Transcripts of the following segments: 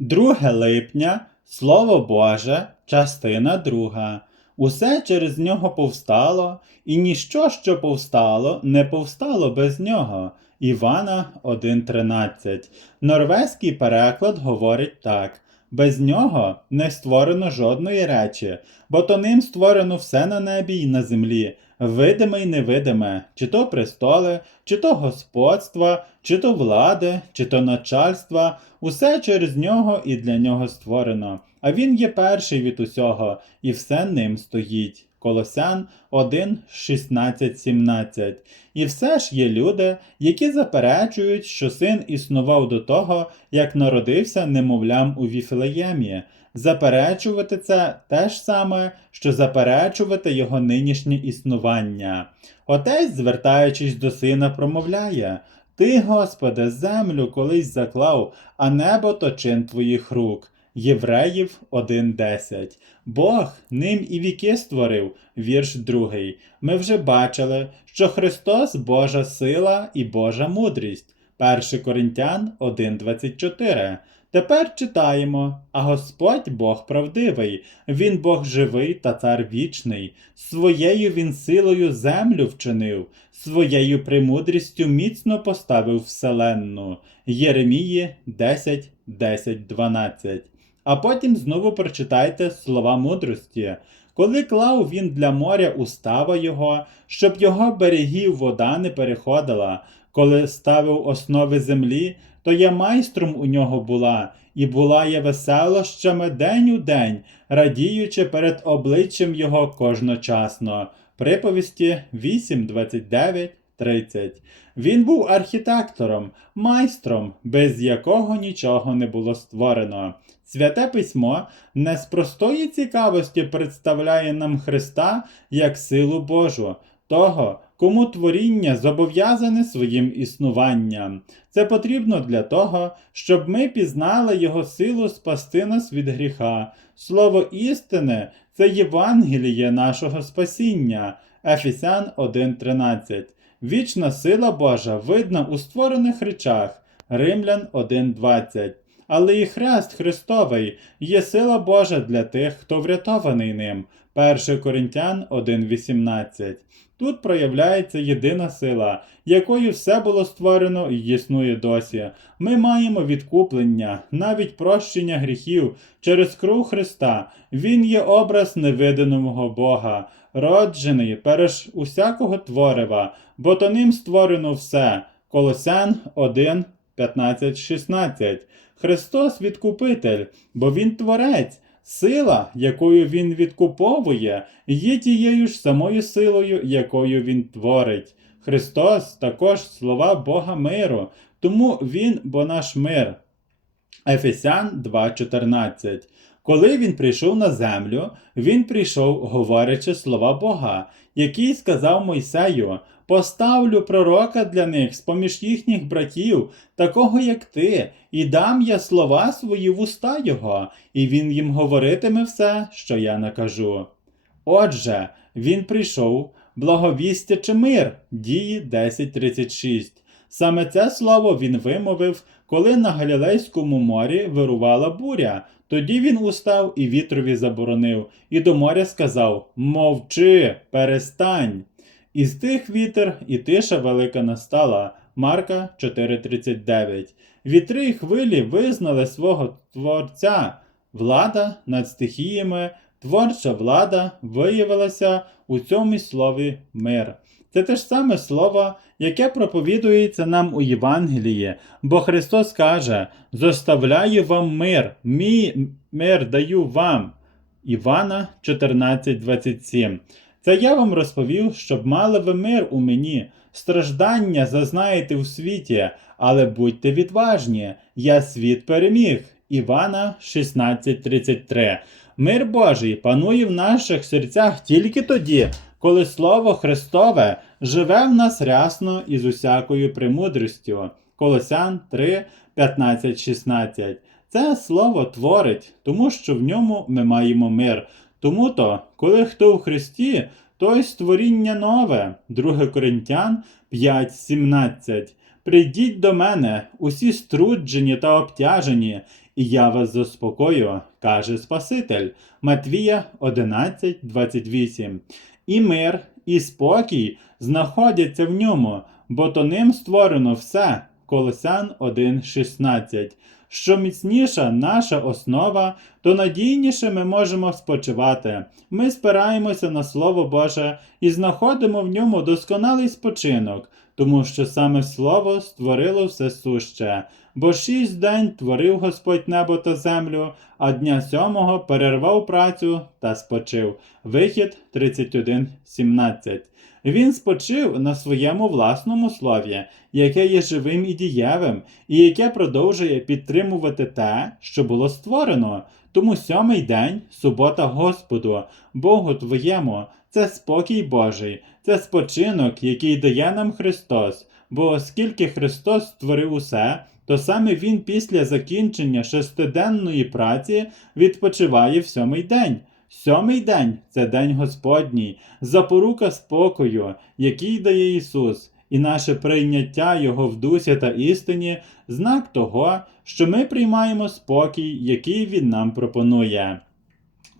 2 липня, Слово Боже, частина 2. Усе через нього повстало, і ніщо, що повстало, не повстало без нього. Івана 1.13. Норвезький переклад говорить так. Без нього не створено жодної речі, бо то ним створено все на небі і на землі, видиме й невидиме, чи то престоли, чи то господства, чи то влади, чи то начальства, усе через нього і для нього створено. А він є перший від усього, і все ним стоїть. Колосян 1, 16, 17. І все ж є люди, які заперечують, що син існував до того, як народився немовлям у Віфлеємі. Заперечувати це те ж саме, що заперечувати його нинішнє існування. Отець, звертаючись до сина, промовляє: Ти, Господи, землю колись заклав, а небо то чин твоїх рук. Євреїв 1.10. Бог ним і віки створив, вірш 2. Ми вже бачили, що Христос Божа сила і Божа мудрість. 1 Коринтян 1.24. Тепер читаємо: А Господь Бог правдивий, Він Бог живий та цар вічний, своєю він силою землю вчинив, своєю премудрістю міцно поставив вселенну. Єремії 10, 10, 12. А потім знову прочитайте слова мудрості. Коли клав він для моря устава його, щоб його берегів вода не переходила, коли ставив основи землі, то я майстром у нього була, і була я веселощами день у день, радіючи перед обличчям його кожночасно. Приповісті 8, 29, 30. Він був архітектором, майстром, без якого нічого не було створено. Святе письмо не з простої цікавості представляє нам Христа як силу Божу, того, кому творіння зобов'язане своїм існуванням. Це потрібно для того, щоб ми пізнали Його силу спасти нас від гріха. Слово істини це Євангеліє нашого спасіння. Ефесян 1.13. Вічна сила Божа видна у створених речах. Римлян 1.20. Але і хрест Христовий є сила Божа для тих, хто врятований ним. 1 Коринтян 1.18. Тут проявляється єдина сила, якою все було створено і існує досі. Ми маємо відкуплення, навіть прощення гріхів через кров Христа. Він є образ невидимого Бога, роджений переш усякого творива, бо то ним створено все. Колосян 1, 15, 16. Христос відкупитель, бо Він творець. Сила, якою він відкуповує, є тією ж самою силою, якою він творить. Христос також слова Бога миру, тому Він бо наш мир. Ефесян 2.14 Коли він прийшов на землю, він прийшов, говорячи слова Бога, який сказав Мойсею: Поставлю пророка для них з поміж їхніх братів, такого як ти, і дам я слова свої в уста його, і він їм говоритиме все, що я накажу. Отже, він прийшов, благовістячи мир, дії 10.36. Саме це слово він вимовив, коли на Галілейському морі вирувала буря. Тоді він устав і вітрові заборонив, і до моря сказав: Мовчи, перестань. І з тих вітер, і тиша велика настала. Марка 4:39. Вітри й хвилі визнали свого Творця. Влада над стихіями, творча влада виявилася у цьому слові мир. Це те ж саме слово, яке проповідується нам у Євангелії, бо Христос каже: Зоставляю вам мир, мій мир даю вам. Івана 14:27. Це я вам розповів, щоб мали ви мир у мені. Страждання зазнаєте у світі, але будьте відважні, я світ переміг. Івана 16:33. Мир Божий панує в наших серцях тільки тоді, коли Слово Христове живе в нас рясно і з усякою премудрістю. Колосян 3, 15, 16. Це слово творить, тому що в ньому ми маємо мир. Тому то, коли хто в Христі, той створіння нове. 2 Коринтян 5, 17. Прийдіть до мене, усі струджені та обтяжені, і я вас заспокою, каже Спаситель. Матвія 11, 28. І мир, і спокій знаходяться в ньому, бо то ним створено все. Колосян 1.16. Що міцніша наша основа, то надійніше ми можемо спочивати. Ми спираємося на Слово Боже і знаходимо в ньому досконалий спочинок, тому що саме Слово створило все суще. Бо шість день творив Господь небо та землю, а дня сьомого перервав працю та спочив. Вихід 31.17. Він спочив на своєму власному слові, яке є живим і дієвим, і яке продовжує підтримувати те, що було створено. Тому сьомий день, субота Господу, Богу твоєму, це спокій Божий, це спочинок, який дає нам Христос. Бо оскільки Христос створив усе, то саме Він після закінчення шестиденної праці відпочиває в сьомий день. Сьомий день це день Господній, запорука спокою, який дає Ісус, і наше прийняття Його в дусі та істині знак того, що ми приймаємо спокій, який Він нам пропонує.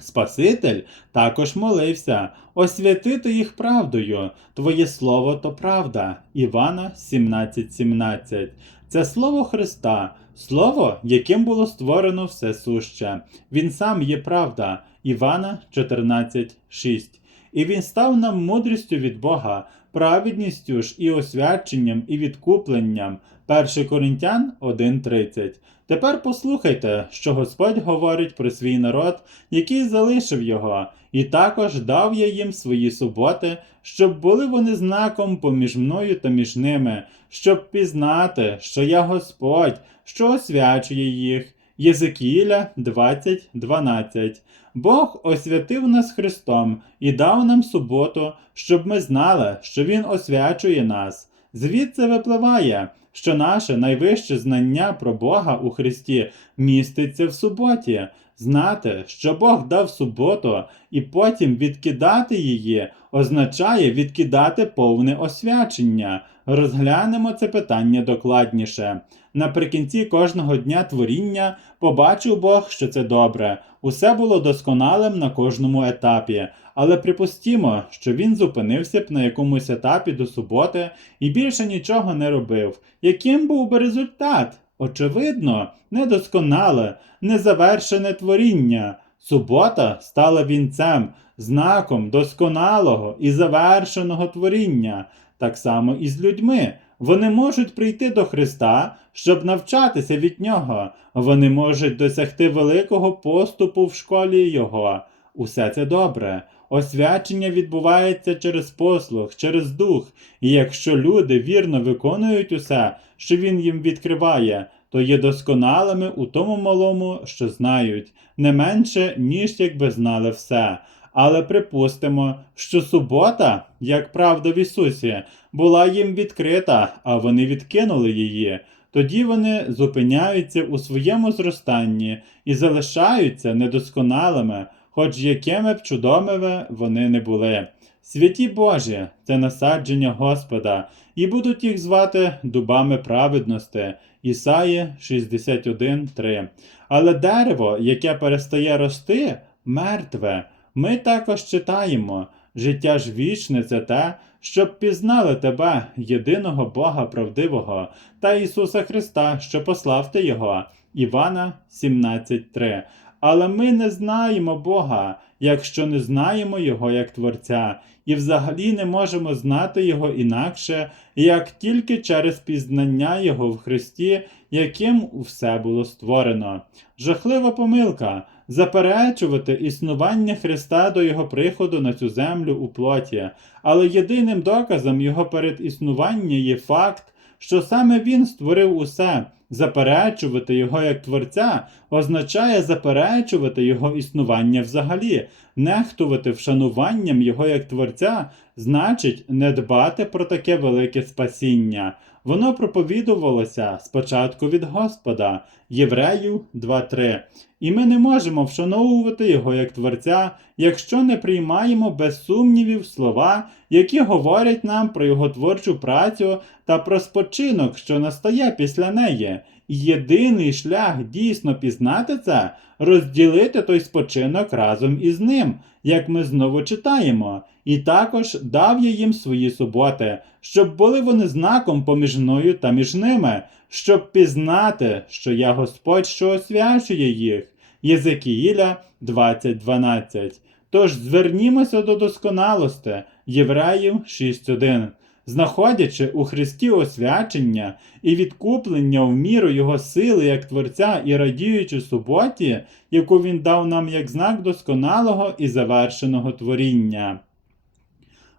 Спаситель також молився освятити їх правдою. Твоє слово то правда. Івана 17:17. Це слово Христа, слово, яким було створено все суще. Він сам є правда. Івана 14:6. І він став нам мудрістю від Бога, праведністю ж і освяченням, і відкупленням. 1 Коринтян 1.30. Тепер послухайте, що Господь говорить про свій народ, який залишив його, і також дав я їм свої суботи, щоб були вони знаком поміж мною та між ними, щоб пізнати, що я Господь, що освячує їх. Єзекіля 20.12 Бог освятив нас Христом і дав нам суботу, щоб ми знали, що Він освячує нас. Звідси випливає, що наше найвище знання про Бога у Христі міститься в суботі. Знати, що Бог дав суботу і потім відкидати її, означає відкидати повне освячення. Розглянемо це питання докладніше. Наприкінці кожного дня творіння побачив Бог, що це добре. Усе було досконалим на кожному етапі, але припустімо, що він зупинився б на якомусь етапі до суботи і більше нічого не робив. Яким був би результат? Очевидно, недосконале, незавершене творіння. Субота стала вінцем, знаком досконалого і завершеного творіння. Так само і з людьми. Вони можуть прийти до Христа, щоб навчатися від Нього. Вони можуть досягти великого поступу в школі Його. Усе це добре. Освячення відбувається через послух, через дух, і якщо люди вірно виконують усе, що він їм відкриває, то є досконалими у тому малому, що знають, не менше, ніж якби знали все. Але припустимо, що субота, як правда в Ісусі, була їм відкрита, а вони відкинули її. Тоді вони зупиняються у своєму зростанні і залишаються недосконалими, хоч якими б чудовими вони не були. Святі Божі це насадження Господа, і будуть їх звати дубами праведності. Ісаї 61.3. Але дерево, яке перестає рости, мертве. Ми також читаємо: життя ж вічне це те, щоб пізнали тебе, єдиного Бога правдивого, та Ісуса Христа, що послав ти Його. Івана 17.3. Але ми не знаємо Бога, якщо не знаємо Його як Творця, і взагалі не можемо знати Його інакше, як тільки через пізнання Його в Христі, яким все було створено. Жахлива помилка заперечувати існування Христа до Його приходу на цю землю у плоті, але єдиним доказом Його передіснування є факт, що саме Він створив усе. Заперечувати його як творця означає заперечувати його існування взагалі, нехтувати вшануванням його як творця значить не дбати про таке велике спасіння. Воно проповідувалося спочатку від Господа, Євреїв 2.3. І ми не можемо вшановувати його як Творця, якщо не приймаємо без сумнівів слова, які говорять нам про його творчу працю та про спочинок, що настає після неї. Єдиний шлях дійсно пізнати це розділити той спочинок разом із ним, як ми знову читаємо, і також дав я їм свої суботи, щоб були вони знаком поміж мною та між ними, щоб пізнати, що я Господь, що освячує їх. Єзекіїля 20.12. Тож звернімося до досконалости, Євреїв 6.1. Знаходячи у Христі освячення і відкуплення в міру Його сили як Творця і радіючи суботі, яку Він дав нам як знак досконалого і завершеного творіння.